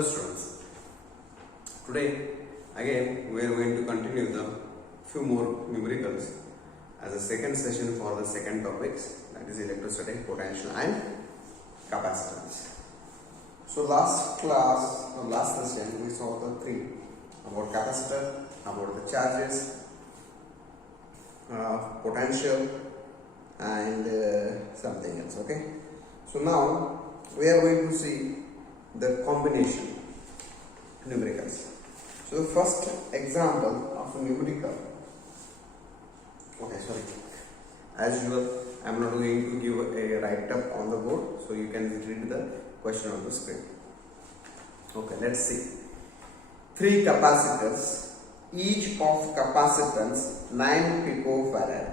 Hello students, today again we are going to continue the few more numericals as a second session for the second topics, that is electrostatic, potential and capacitance. So last class or last session we saw the three about capacitor, about the charges, potential and something else. Okay, so now we are going to see the combination numericals. So the first example of a numerical, as usual I am not going to give a write up on the board, so you can read the question on the screen. Okay, let's see. 3 capacitors, each of capacitance 9 picofarad,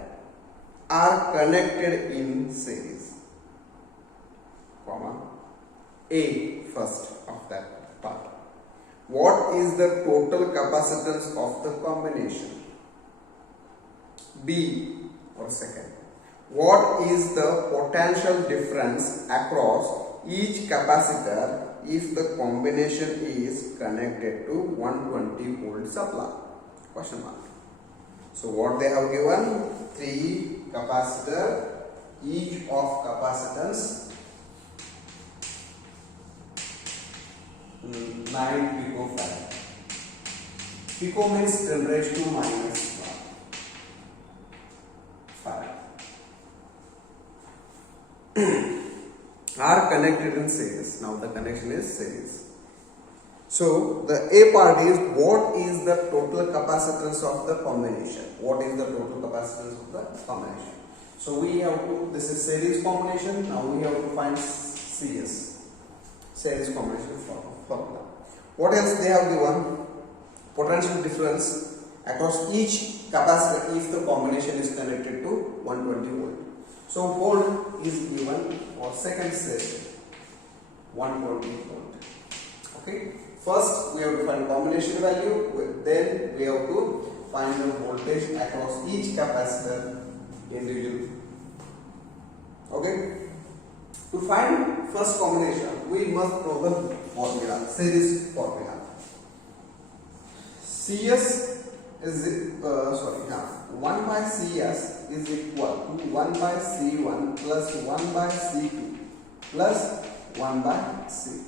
are connected in series, comma, A first of that part. What is the total capacitance of the combination? B or second. What is the potential difference across each capacitor if the combination is connected to 120 volt supply? Question mark. So what they have given? 3 capacitor, each of capacitance 9 picofarad. Pico means 10 raised to minus 1 farad. Are connected in series. Now the connection is series. So the A part is, what is the total capacitance of the combination? What is the total capacitance of the combination? So we have to, this is series combination. Now we have to find CS, series combination formula. What else they have given? Potential difference across each capacitor if the combination is connected to 120 volt. So volt is given for second stage 120 volt. Okay. First we have to find combination value, then we have to find the voltage across each capacitor individually. Okay. To find first combination, we must know the formula, series formula. CS is 1 by CS is equal to 1 by C1 plus 1 by C2 plus 1 by C2.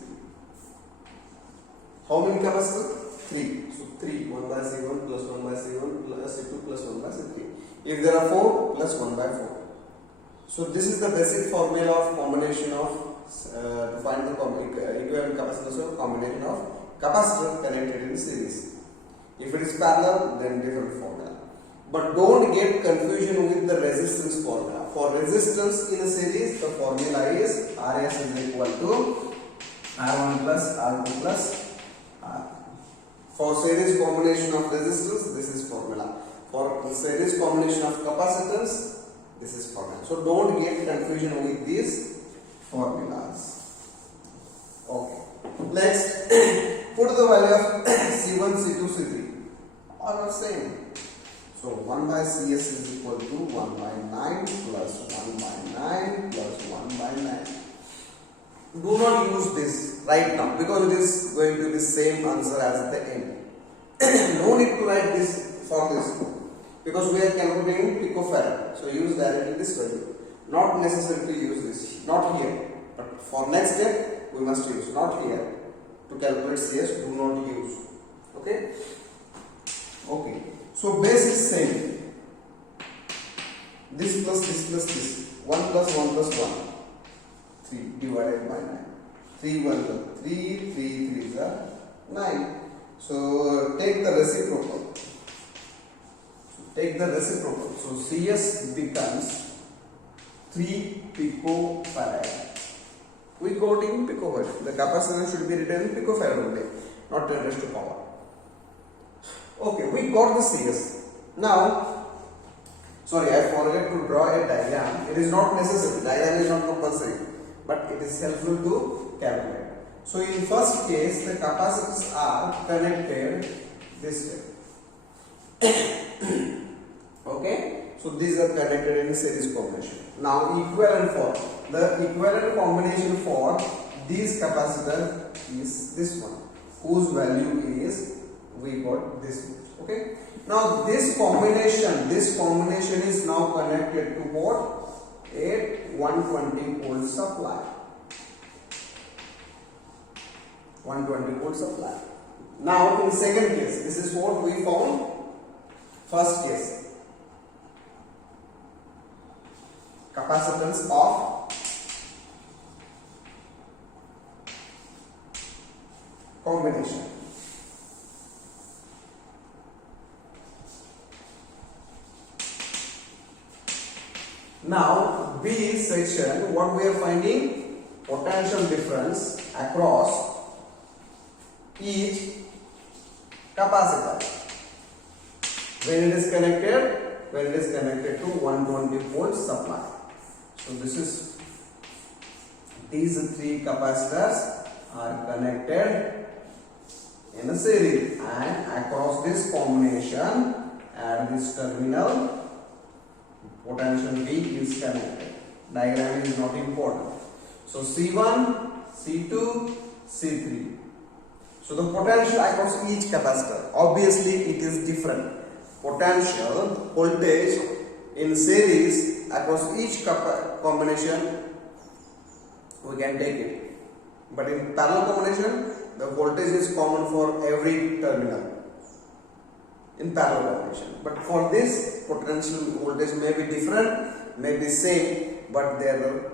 How many capacitors? 3. So 3, 1 by C1 plus 1 by C1 plus C2 plus 1 by C3. If there are 4, plus 1 by 4. So this is the basic formula of combination of to find the equivalent capacitance of combination of capacitor connected in series. If it is parallel, then different formula. But don't get confusion with the resistance formula. For resistance in a series, the formula is RS is equal to R1 plus R2 plus R. For series combination of resistance, this is formula. For series combination of capacitance, this is formula. So don't get confusion with these formulas. Okay. Next, put the value of C1, C2, C3. All are same. So 1 by CS is equal to 1 by 9 plus 1 by 9 plus 1 by 9. Do not use this right now because it is going to be same answer as at the end. No need to write this for this because we are calculating picofarad. So use directly this value. Not necessary to use this. Not here. But for next step we must use. Not here. To calculate CS, do not use. Okay. Okay. So base is same. This plus this plus this. 1 plus 1 plus 1. 3 divided by 9. 3 1 is 3, 3 3 is 9. So take the reciprocal. So CS becomes 3 picofarad. We got in picofarad. The capacitance should be written in picofarad only, not 10 raised to power. Okay, we got the CS. Now, sorry, I forgot to draw a diagram. It is not necessary. Diagram is not compulsory, but it is helpful to calculate. So in first case, the capacitors are connected this way. Okay, so these are connected in series combination. Now the equivalent combination for these capacitor is this one. whose value is, we got this much. Okay. Now this combination is now connected to what? A 120 volt supply. 120 volt supply. Now in second case, this is what we found. First case, capacitance of combination. Now B section, what we are finding? Potential difference across each capacitor when it is connected to 120 volt supply. So these three capacitors are connected in a series, and across this combination at this terminal potential V is connected. Diagram is not important. So C1, C2, C3. So the potential across each capacitor, obviously it is different. Potential voltage in series across each combination we can take it, but in parallel combination the voltage is common for every terminal in parallel combination. But for this, potential voltage may be different, may be same, but there are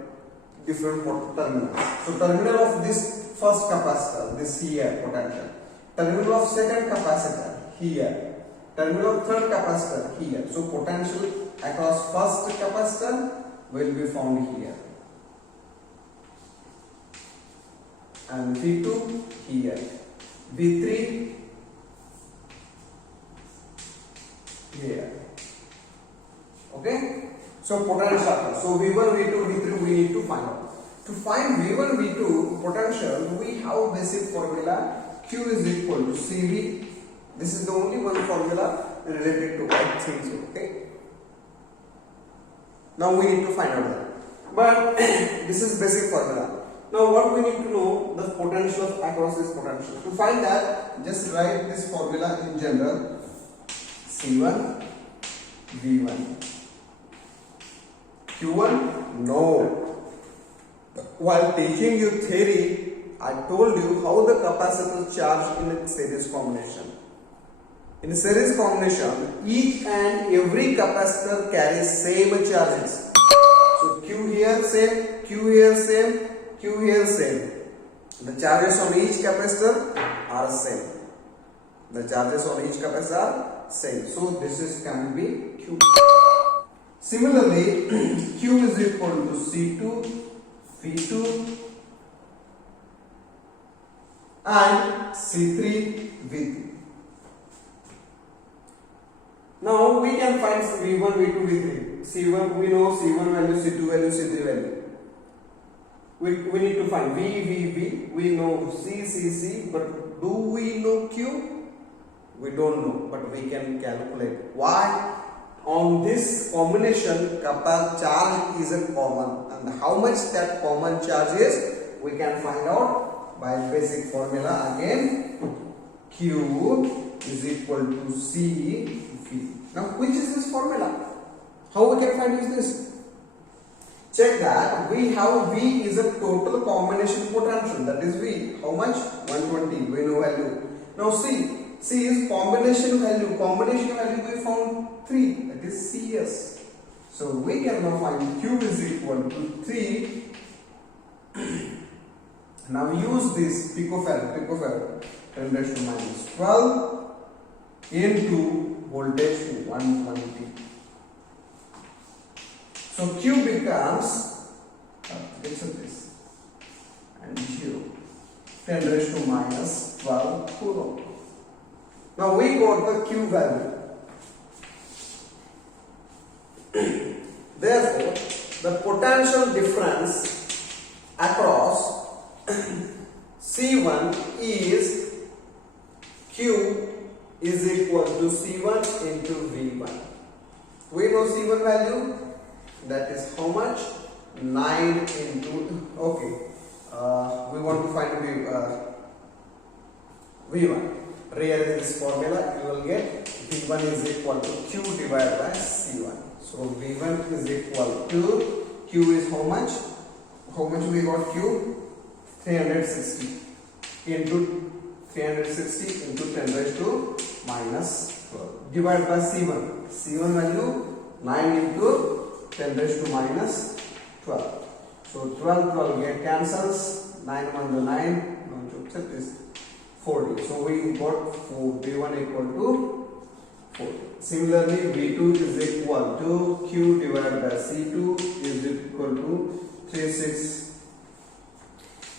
different terminals. So terminal of this first capacitor, this here potential, terminal of second capacitor here, terminal of third capacitor here. So potential across first capacitor will be found here, and V2 here, V3 here. Okay, so potential. So V1, V2, V3 we need to find out. To find V1, V2 potential, we have basic formula. Q is equal to CV. This is the only one formula related to I think so. Okay. Now we need to find out that. But this is basic formula. Now what we need to know, the potential across this potential. To find that, just write this formula in general. C1, V1. Q1, no. While teaching you theory, I told you how the capacitor charge in a series combination. In a series combination, each and every capacitor carries same charges. So Q here same, Q here same, Q here same. The charges on each capacitor are same. The charges on each capacitor are same. So this can be Q. Similarly, Q is equal to C2, V2 and C3, V3. Now we can find V1, V2, V3. C1 we know C1 value, C2 value, C3 value. We need to find V. We know C, but do we know Q? We don't know, but we can calculate. Why? On this combination, charge is a common, and how much that common charge is, we can find out by basic formula again. Q is equal to CV. Now, which is this formula? How we can find this? Check that we have V is a total combination potential, that is V. How much? 120. We know value. Now C is combination value. Combination value we found 3, that is CS. So we can now find Q is equal to 3. Now use this picofarad, 10 raised to minus 12 into voltage 120. So Q becomes this and 0, 10 raised to minus 12 coulomb. Now we got the Q value. Therefore, the potential difference across C1 is Q is equal to C1 into V1. We know C1 value, that is how much? 9 into, okay, we want to find V1. Rearrange this formula, you will get V1 is equal to Q divided by C1. So V1 is equal to Q is how much? How much we got Q? 360 into 360 into 10 raised to minus 12 divided by C1. C1 value 9 into 10 raised to minus 12. So 12 get cancels. 9 1 9. No, it is 40. So we got V1 equal to 40. Similarly, V2 is equal to Q divided by C2 is equal to 36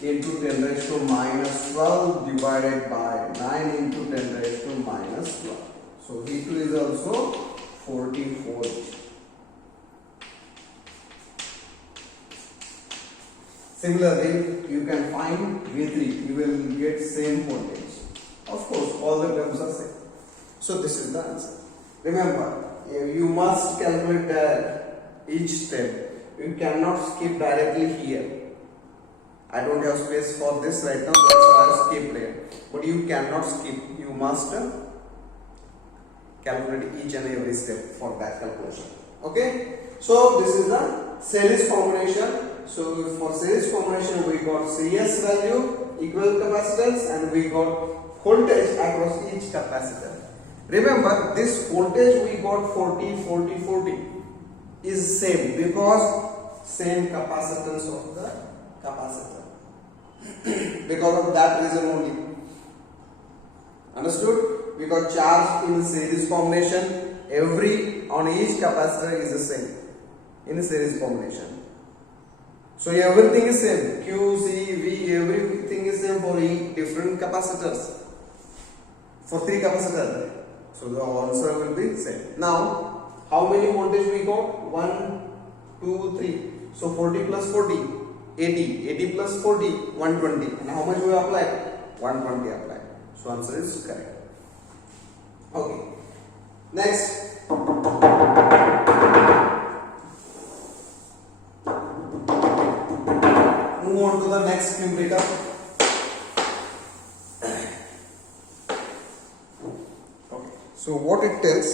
into 10 raised to minus 12 divided by 9 into 10 raised to minus 12. So V2 is also 44. Similarly, you can find V3, you will get same voltage. Of course, all the terms are same. So this is the answer. Remember, you must calculate each step. You cannot skip directly here. I don't have space for this right now, that's why I skipped it. But you cannot skip. You must calculate each and every step for that calculation. Okay? So this is the series combination. So for series combination, we got series value, equal capacitance, and we got voltage across each capacitor. Remember, this voltage we got 40, 40, 40 is same because same capacitance of the capacitor. Because of that reason only. Understood? Because charge in series combination, every on each capacitor is the same in series combination. So everything is same. Q, C, V, everything is same for each different capacitors. For 3 capacitors. So the answer will be same. Now, how many voltage we got? 1, 2, 3. So 40 plus 40, 80. 80 plus 40, 120. And how much we apply? 120 apply. So answer is correct. Okay. Next. Move on to the next numerator. Okay. So what it tells,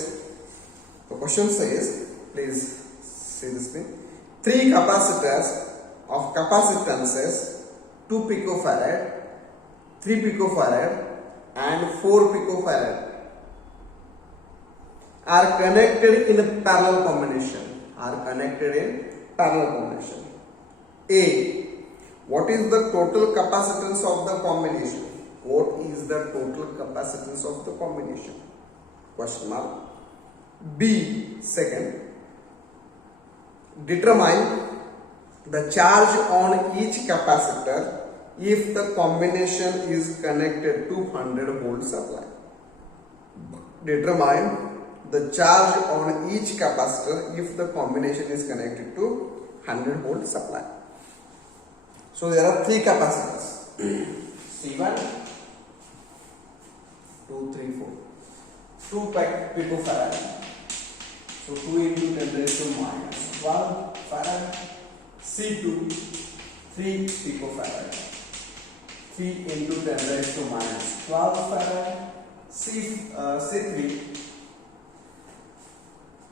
the question says, please see this thing. 3 capacitors of capacitances 2 picofarad, 3 picofarad and 4 picofarad are connected in a parallel combination. A. What is the total capacitance of the combination? What is the total capacitance of the combination? Question mark. B. Second. Determine the charge on each capacitor if the combination is connected to 100 volt supply. Determine the charge on each capacitor if the combination is connected to 100 volt supply. So there are 3 capacitors. C1, 2, 3, 4. 2 picofarad. So 2 into 10 raised to minus 12 farad. C2, 3 picofarad. 3 into 10 raised to minus 12 farad. C3,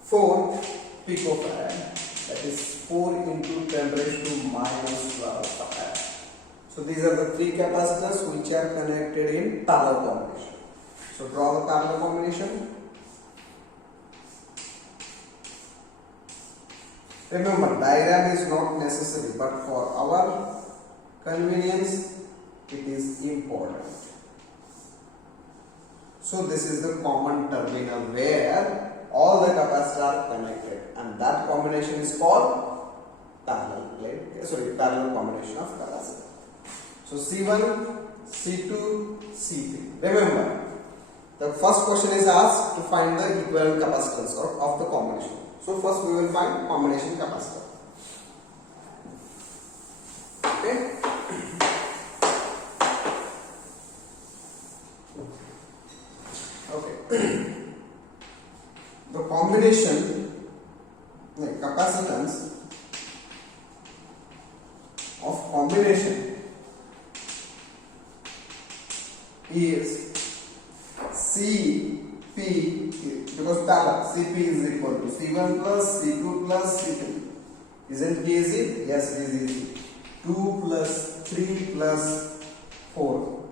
4 picofarad. That is 4 into 10 raised to minus 12 farad. So these are the 3 capacitors which are connected in parallel combination. So draw the parallel combination. Remember, diagram is not necessary, but for our convenience, it is important. So this is the common terminal where all the capacitors are connected, and that combination is called parallel combination of capacitor. So C1, C2, C3. Remember, the first question is asked to find the equivalent capacitance of the combination. So first we will find combination capacitor. Okay. Okay. The combination, like capacitance of combination is because parallel, Cp is equal to C1 plus C2 plus C3. Isn't it easy? Yes, it is easy. 2 plus 3 plus 4.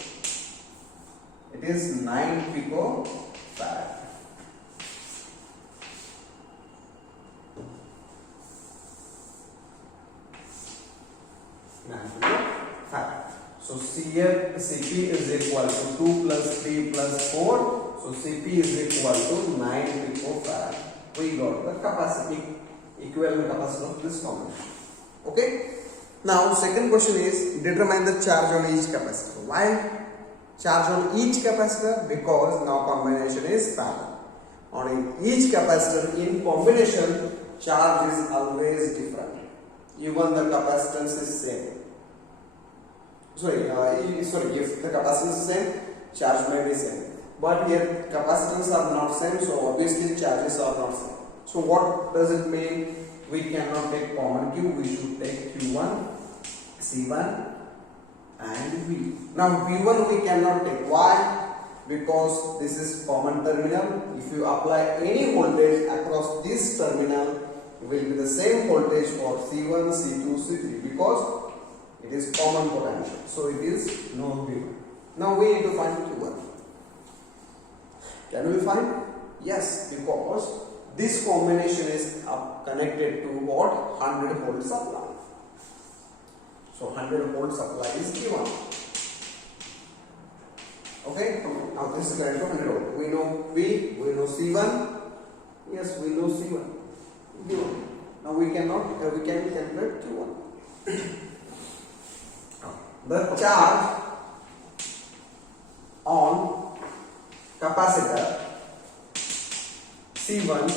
It is 9 picofarad. So Cp is equal to 2 plus 3 plus 4. So Cp is equal to 9 picofarad. We got the capacity, equivalent capacity of this combination. Okay. Now second question is determine the charge on each capacitor. Why charge on each capacitor? Because now combination is parallel. On each capacitor in combination, charge is always different. Even the capacitance is same. If the capacitance is same, charge may be same. But here capacitance are not same, so obviously charges are not same. So what does it mean? We cannot take common Q, we should take Q1, C1 and V. Now V1 we cannot take. Why? Because this is common terminal. If you apply any voltage across this terminal, it will be the same voltage for C1, C2, C3 because it is common potential. So it is no V1. Now we need to find Q1. Can we find? Yes, because this combination is connected to what? 100 volt supply. So 100 volt supply is given. Okay. Now this is connected to 100 volt. We know V. We know C1. Yes, we know C1. Given. Now we can calculate Q1. The charge on capacitor C1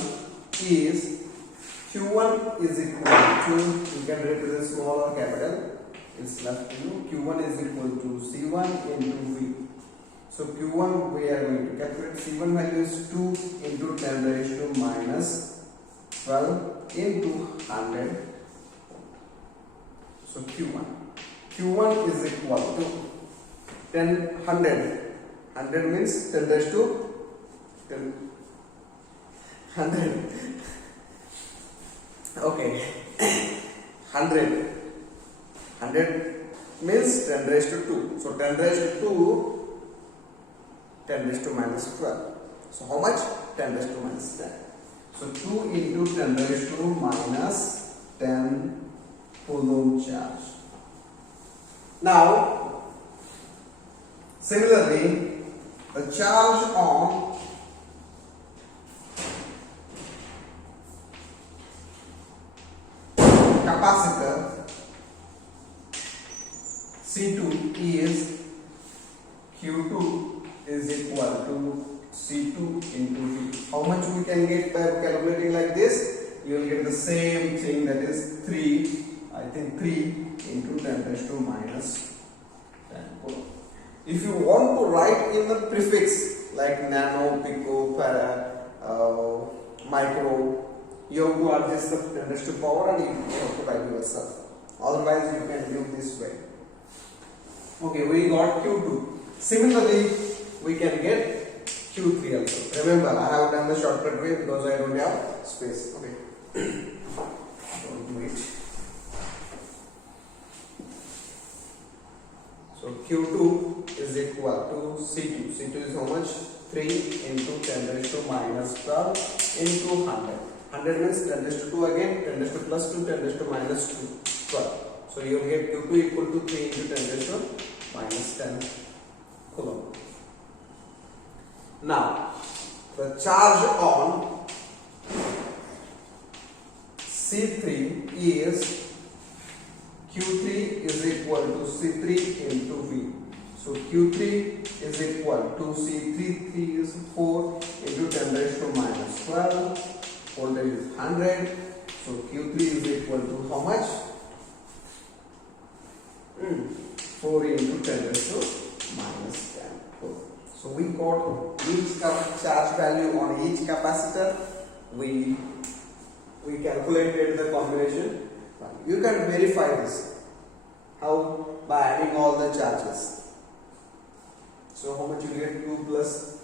is Q1 is equal to, you can represent small or capital, it's left to you. Q1 is equal to C1 into V. So Q1 we are going to calculate. C1 value is 2 into 10 raised to minus 12 into 100. So Q1 is equal to 100 means 10 raised to 10. 100. Okay. 100 means 10 raised to 2. So 10 raised to 2, 10 raised to minus 12. So how much? 10 raised to minus 10. So 2 into 10 raised to minus 10 coulomb charge. Now, similarly, the charge on capacitor C2 is Q2 is equal to C2 into V. How much we can get by calculating like this? You will get the same thing, that is 3 into 10 raised to minus 10 coulomb. If you want to write in the prefix like nano, pico, micro, you have to adjust the 10 raised to power and you have to write yourself. Otherwise, you can do this way. Okay, we got Q2. Similarly, we can get Q3 also. Remember, I have done the shortcut way because I don't have space. Okay. Don't do it. So Q2 is equal to C2. C2 is how much? 3 into 10 raised to minus 12 into 100. 100 means 10 raised to 2 again, 10 raised to plus 2, 10 raised to minus 2, 12. So you will get Q2 equal to 3 into 10 raised to minus 10 coulomb. Now, the charge on C3 is Q3 is equal to C3 into V. So Q3 is equal to C3 is 4 into 10 raised to minus 12. Voltage is 100. So Q3 is equal to how much? 4 into 10 raised to minus 10. So we got each charge value on each capacitor. We calculated the combination. You can verify this. How? By adding all the charges. So how much you get? 2 plus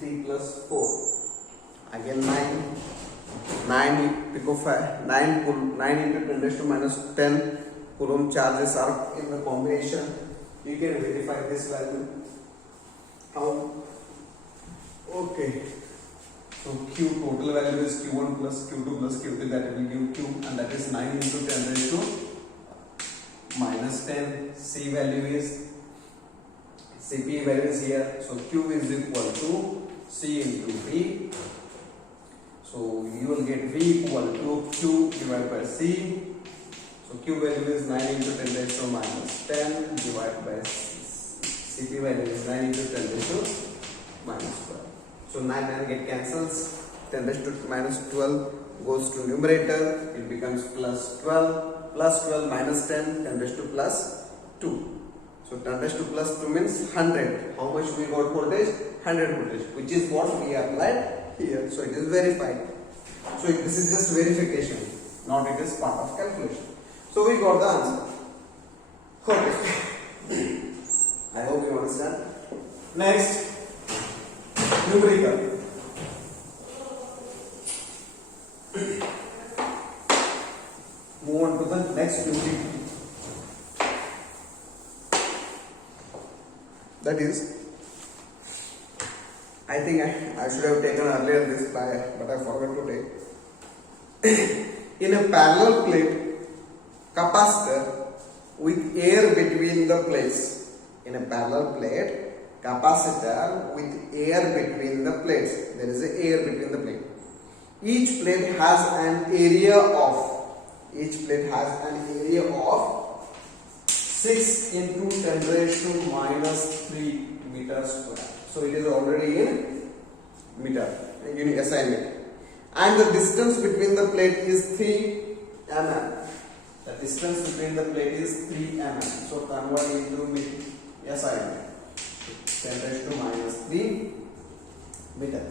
3 plus 4. Again 9. 9 picofarad, 9 into 10 raised to minus 10 coulomb charges are in the combination. You can verify this value. How? Okay. So Q total value is Q1 plus Q2 plus Q3, that will give Q, and that is 9 into 10 raised to minus 10. C value is, Cp value is here. So Q is equal to C into V. So you will get V equal to Q divided by C. So Q value is 9 into 10 raised to minus 10 divided by Cp value is 9 into 10 raised to minus 12. So 9 get cancels. 10 raised to minus 12 goes to numerator. It becomes plus 12. Plus 12 minus 10. 10 raised to plus 2. So 10 raised to plus 2 means 100. How much we got voltage? 100 voltage, which is what we applied here. So it is verified. So this is just verification, not it is part of calculation. So we got the answer. Okay. I hope you understand. Next, numerical. Move on to the next numerical. That is, I think I should have taken earlier this but I forgot to take. In a parallel plate capacitor with air between the plates. In a parallel plate capacitor with air between the plates. There is a air between the plate. Each plate has an area of 6 into 10 raised to minus 3 meters square. So it is already in meter, SI meter. And the distance between the plate is 3 mm. The distance between the plate is 3 mm. So convert into SI meter. 10 raised to minus 3 meter.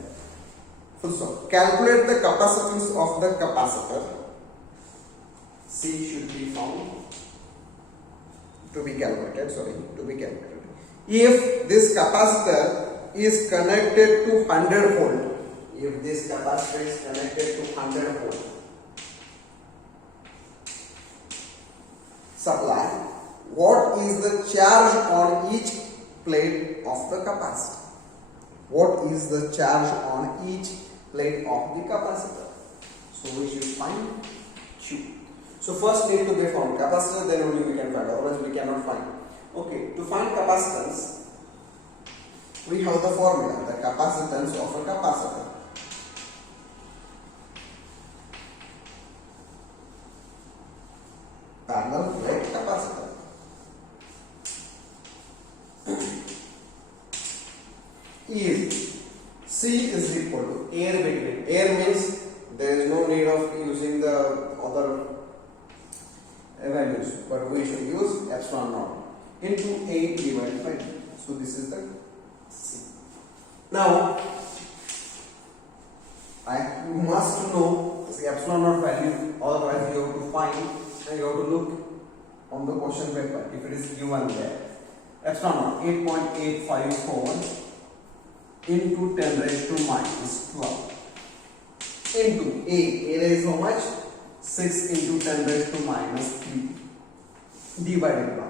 Full stop. Calculate the capacitance of the capacitor. C should be found. To be calculated. If this capacitor is connected to 100 volt, if this capacitor is connected to 100 volt supply, what is the charge on each plate of the capacitor? What is the charge on each plate of the capacitor? So we should find Q. So first need to be found capacitor, then only we can find, otherwise we cannot find. Okay, to find capacitance, we have the formula, the capacitance of a capacitor. Parallel plate capacitor. C is equal to air between. Air means there is no need of using the other values, but we should use epsilon naught into 8 divided by 2. So this is the C. Now you must know the epsilon naught value, otherwise you have to find and you have to look on the question paper if it is given there. Epsilon naught 8.854 into 10 raised to minus 12 into A is how much? 6 into 10 raised to minus 3 divided by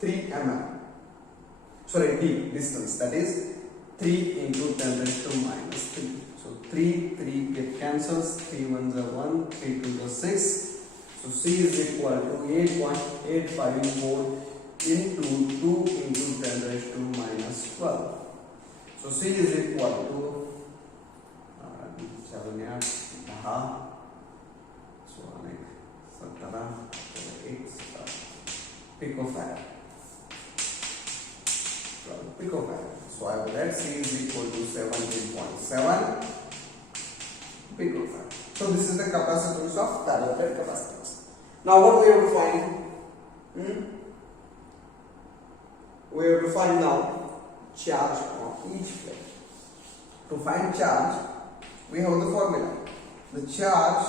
3 mm. Sorry, D distance, that is 3 into 10 raised to minus 3. So 3 get cancels, 3 ones are 1, 3 2 are 6. So C is equal to 8.854 into 2 into 10 raised to minus 12. So C is equal to 7 8 picofarad. So I will let C is equal to 17.7 picofarad. So this is the capacitance of parallel plate capacitance. Now what we have to find? We have to find now charge on each plate. To find charge, we have the formula. The charge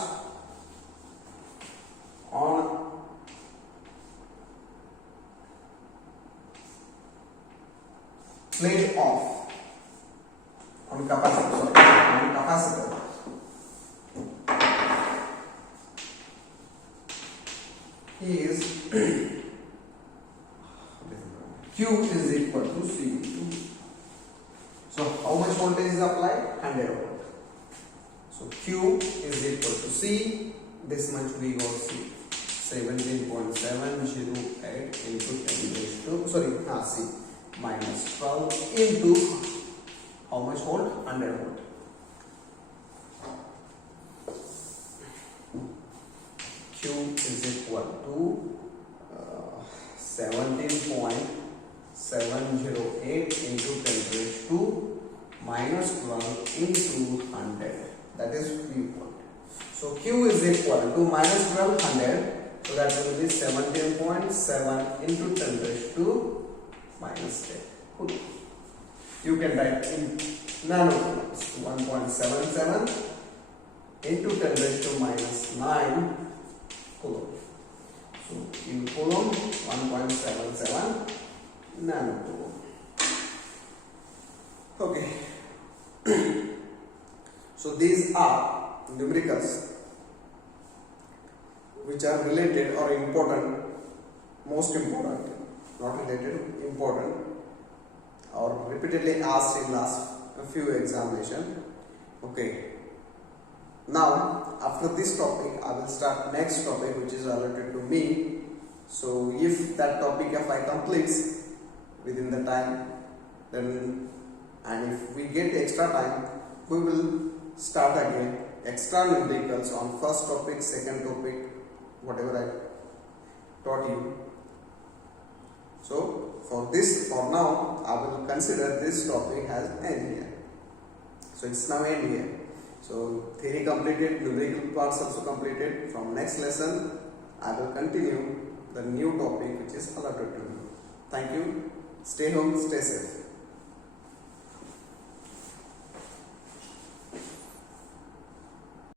on slave off on capacitor is Q is equal to C. So how much voltage is applied? 100 volt. So Q is equal to C. This much we got C. 17.708 into 10 raised to C minus 12 into how much volt? 100 volt. Q is equal to 17.708 into 10 raised to minus 12 into 100. That is Q volt. So Q is equal to minus 1200. So that will be 17.7 into 10 raised to minus 10. Cool. You can write in nanocoulombs 1.77 into 10 raised to minus 9 coulomb. So in coulomb 1.77 nanocoulomb. Okay. So these are numericals which are related or important, most important, not related, important, or repeatedly asked in last few examination. Okay. Now after this topic I will start next topic which is related to me. So if that topic if I completes within the time, then and if we get extra time, we will start again extra numericals on first topic, second topic, whatever I taught you. So for now I will consider this topic as end here. So it's now end here. So theory completed, numerical parts also completed. From next lesson I will continue the new topic which is allotted to me. Thank you. Stay home, stay safe.